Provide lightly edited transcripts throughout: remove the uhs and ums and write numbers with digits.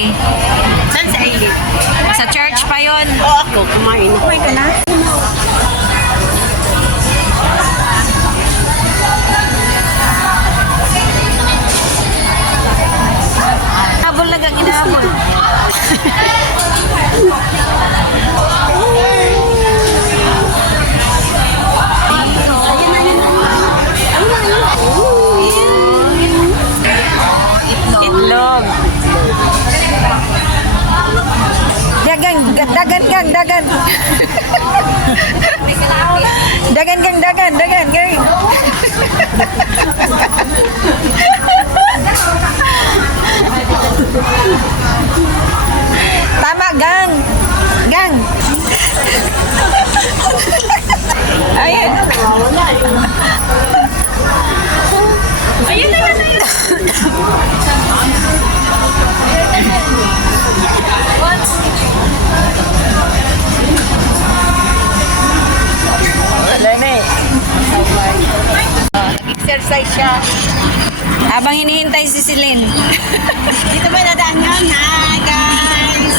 Sunday. Saan sa Aileen? Sa church pa yon. Oo, ako. Kumain. Kumain ka na? Habol lang ang inahabol. Itlog. Dagan, dagan gang, dagan. Dagan gang, dagan, dagan gang. Tama gang. Gang. Ayan. Ayun na na. Wala na eh. Nag-exercise siya. Habang hinihintay si Celine. Dito ba nadaan yun? Hi, guys!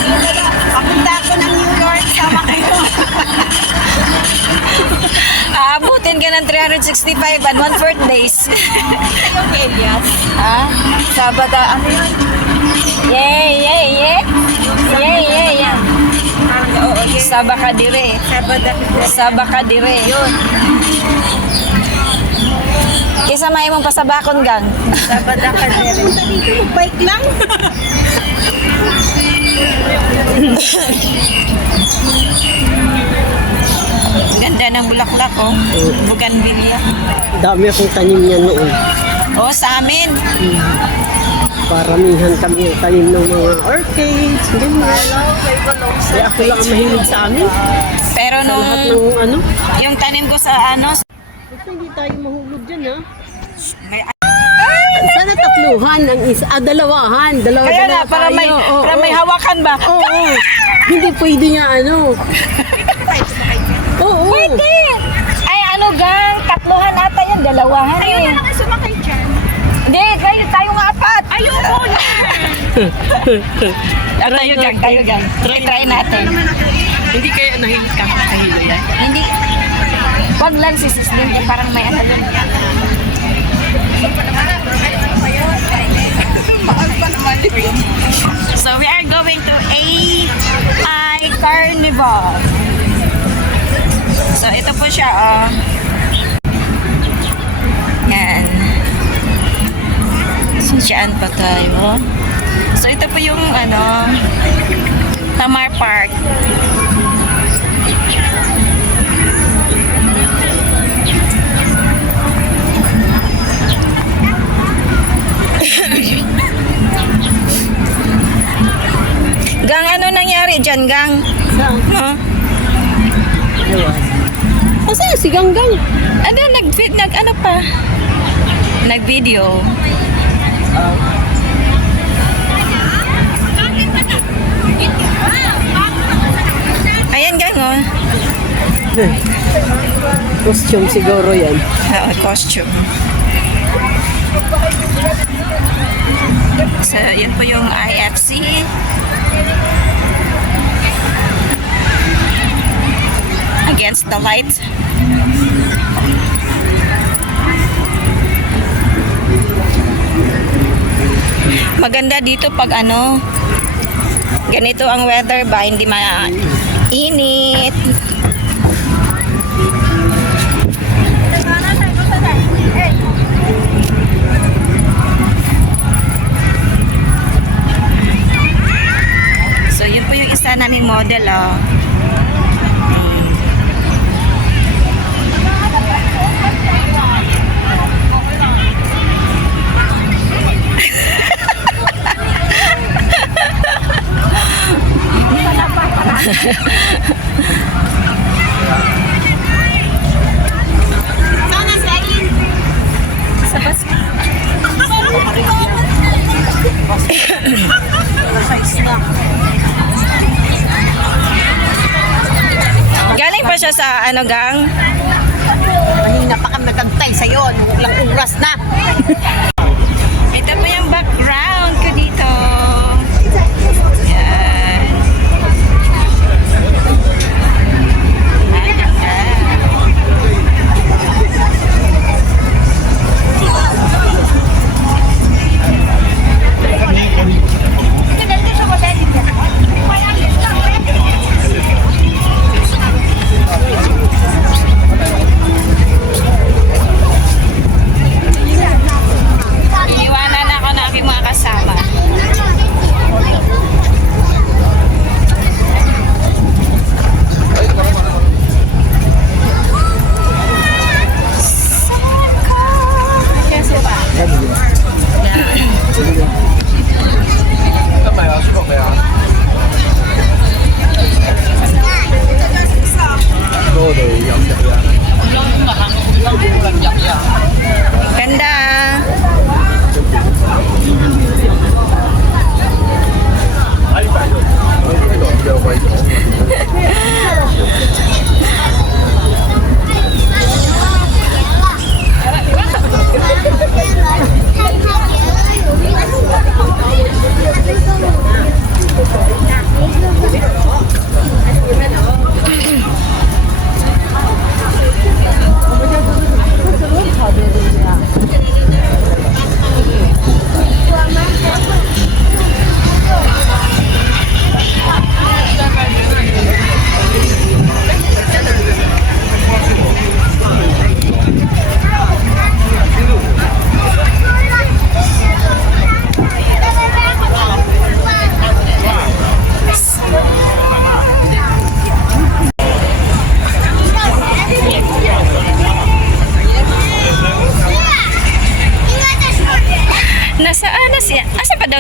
Papunta ako ng New York. Sama kayo. Aabutin ka ng 365 and 1/4 days. Yung Elias. Ha? Sabado, ano yun? Yay, yay, yay! Yay, yay, yay! Oo, yun. Sabakadire. Sabakadire. Yun. Kisa may mong pasabakon gang. Sabada ka din. Dito, bike lang. Ganda ng bulaklak, oh. Bougainvillea. Dami akong tanim niya noon. Oh, sa amin. Paramihan kami yung tanim ng mga orchids, ganyan. Kaya ako lang ang mahilig sa amin. Pero Sa lahat nung ng ano. yung tanim ko sa ano, Basta hindi tayo mahulog dyan, ha? may Sana tatluhan ang isa, dalawahan. Dalawa kaya na, dalawa para tayo. may, Oo, para may oo. hawakan ba? Oo. Hindi pwede niya ano. Oo. Pwede! Ay, ano gang, tatlohan ata yan, dalawahan Ayun eh. na lang ang sumakay dyan. Hindi, tayo nga apat. Ayoko na. Tayo gang, tayo gang. Try natin. Hindi kaya nahilig ka kahilo yan. Hindi. Wag lang si Sis Lynn, eh, parang may ano yun. So we are going to AI Carnival. So ito po siya, oh. Yan. Saan pa tayo? So ito po yung ano, Tamar Park. Gang, ano nangyari dyan, Gang? Saan? No? Ewan. Kasi si Ganggang. Ano, ano pa? Nag-video. Ayan, Gang, oh. Costume siguro yan. Costume. So, yun po yung IFC. Against the light. Maganda dito pag ano, ganito ang weather ba, hindi mainit. So, yun po yung isa naming model, oh. Sana sa Aileen. Sa bas. Galing pa siya sa ano gang? Kanina pa kami nagkantay sa'yo. Ilang oras na. Ito po yung background ko dito.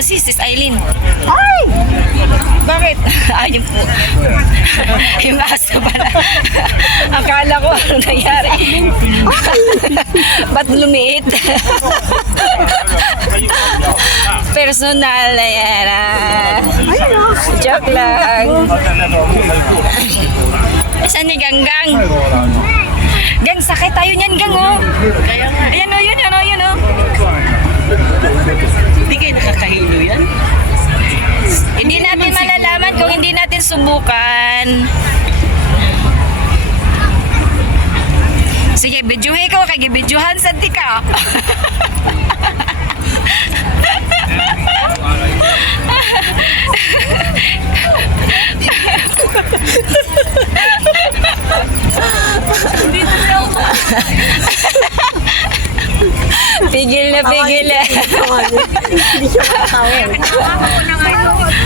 si Sis Aileen. Ay! Bakit? Ayun po. Yung aso pala. Akala ko ano nangyari. Ba't lumiit? Personal na yan. Joke lang. Saan ni Ganggang? Gang, sakit tayo niyan, Gang, oh. Ayan, oh, yun, oh, yun, oh. Hindi kayo nakakahilo yan? Hindi natin malalaman kung hindi natin subukan. Sige, bidyuhin ko. Kaya bidyuhan sa tika. Pigil na, pigil na. Hindi siya makatawa.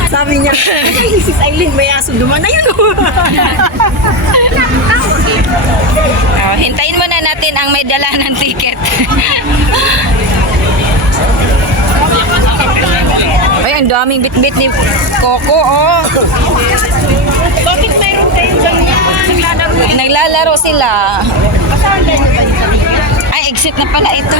Sabi niya, Sis Aileen, may aso duman na yun. Oh, hintayin muna natin ang may dala ng ticket. Ay, ang daming bit-bit ni Coco, oh. Bakit mayroon kayong ganyan? Naglalaro sila. Ay, exit na pala ito.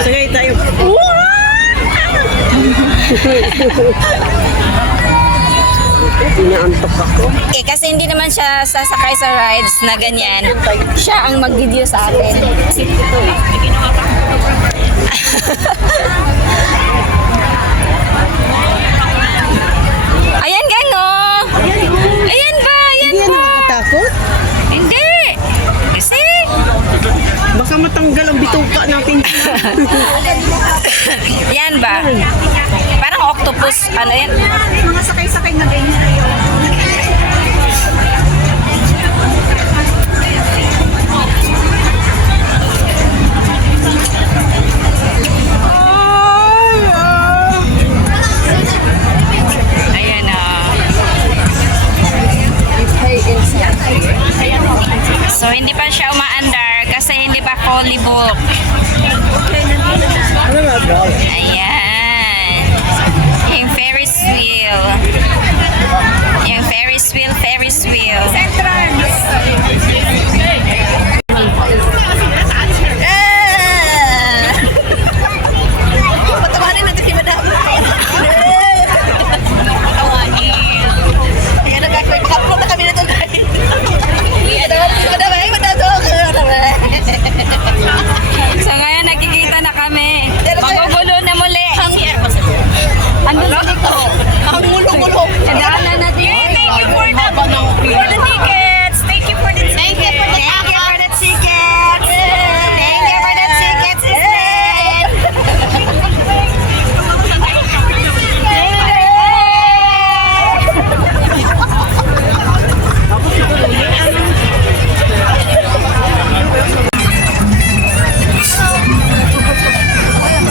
Sagay tayo. Inaantok ako. Eh, kasi hindi naman siya sasakay sa rides na ganyan. Siya ang mag-video sa atin. Ayan, Gang, oh. Ayan ba? Ayan Hindi yan ba? nakakatakot. Hindi. Kasi, Baka matanggal ang bituka natin. yan ba? Parang octopus. Ano yan? Mga sakay-sakay na ganyan. Ayan, oh. So, hindi pa siya umaandar kasi hindi pa fully booked. Ano nga bro? Ayan. Yung Ferris wheel. Yung Ferris wheel, Ferris wheel. Patawarin natin si Madam. Ayan, nag-upload na kami na ito, guys. Madam, ay, So, ngayon nakikita na kami. Magugulo na muli. Ano na dito? ang mulo-mulo. Nadaanan natin. Thank you for the tickets. Thank you for the tickets. Thank you for the tickets. Thank you for the tickets, Islet.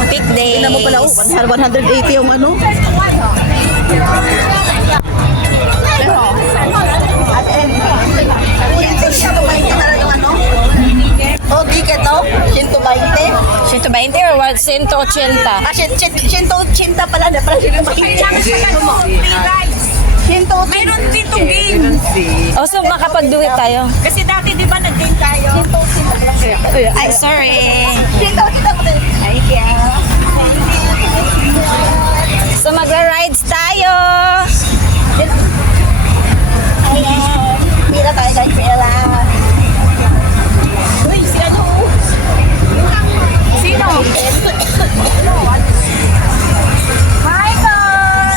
Pick day. Tingnan mo pala, 180 yung ano. Oh, ticket oh. 120. 120 or 180? 180 pala na pala siya yung Mayroon dito game. O, so makapag-do it tayo. Kasi dati di ba nag-game tayo? Ay, sorry. Ay, kaya. So, magra-rides tayo. Ayan. Mira tayo guys, Mira. Uy, si ano? Sino? Michael!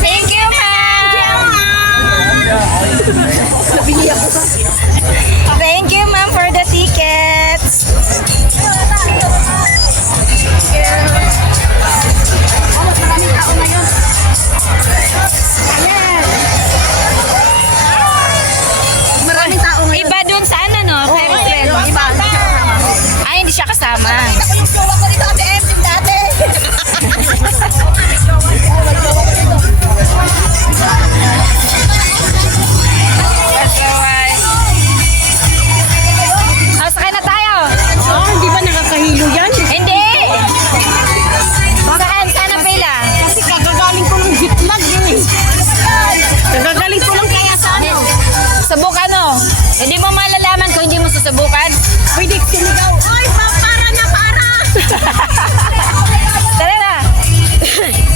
Thank you, ma'am. Thank you, ma'am, for the tickets. Maraming tao na yun. Ayan. Maraming tao ngayon. Iba dun sa ano, no? Ferris wheel. Iba. Ay, hindi siya kasama. Ako yung jowa ko dito, Ate Em, dati. Hindi mo malalaman kung hindi mo susubukan. Pwede sumigaw. Oy, para na para! Tara na.